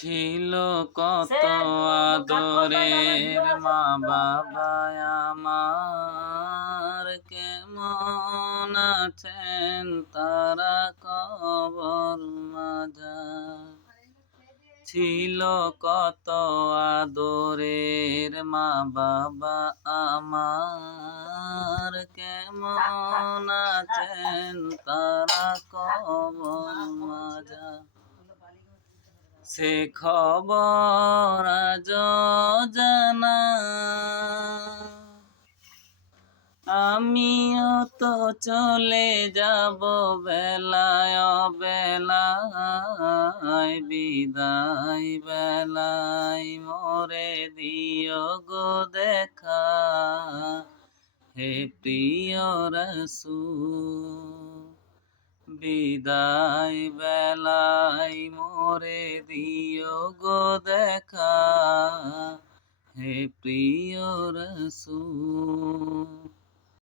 ছিল কত আদরের মা বাবা আমার, কেমন আছেন তারা কবর মাঝার। ছিল কত আদরের মা বাবা আমার, কেমন আছেন তারা কবর মাঝার। সে খবর আজ জানা, আমিও তো চলে যাব বেলায় বেলায়, বিদায় বেলায় মোরে দিও গো দেখা, হে প্রিয় রাসূল। বিদায় বেলায় মোরে দিও গো দেখা, হে প্রিয় রাসূল।